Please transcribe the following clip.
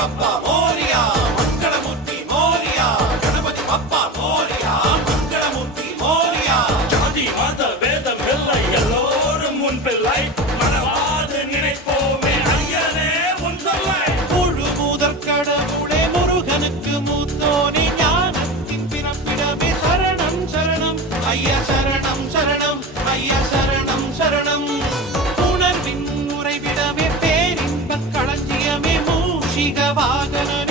பப்பா மோரியா மங்களமூர்த்தி மோரியா கணபதி பப்பா மோரியா மங்களமூர்த்தி மோரியா ஜாதி மத வேதம் இல்லை எல்லோரும் முன் பிள்ளை மனவாது நினைப்போமே ஐயனே உன் சொல்லை முழு முதற் கடவுளே முருகனுக்கு மூத்தோனே ஞானத்தின் பிறப்பிடமே சரணம் சரணம் ஐயா சரணம் சரணம் ஐயா சரணம் சரணம் உணர்வின் உறைவிடமே பேரின்பக் களஞ்சியமே மூஷிக வாகனமே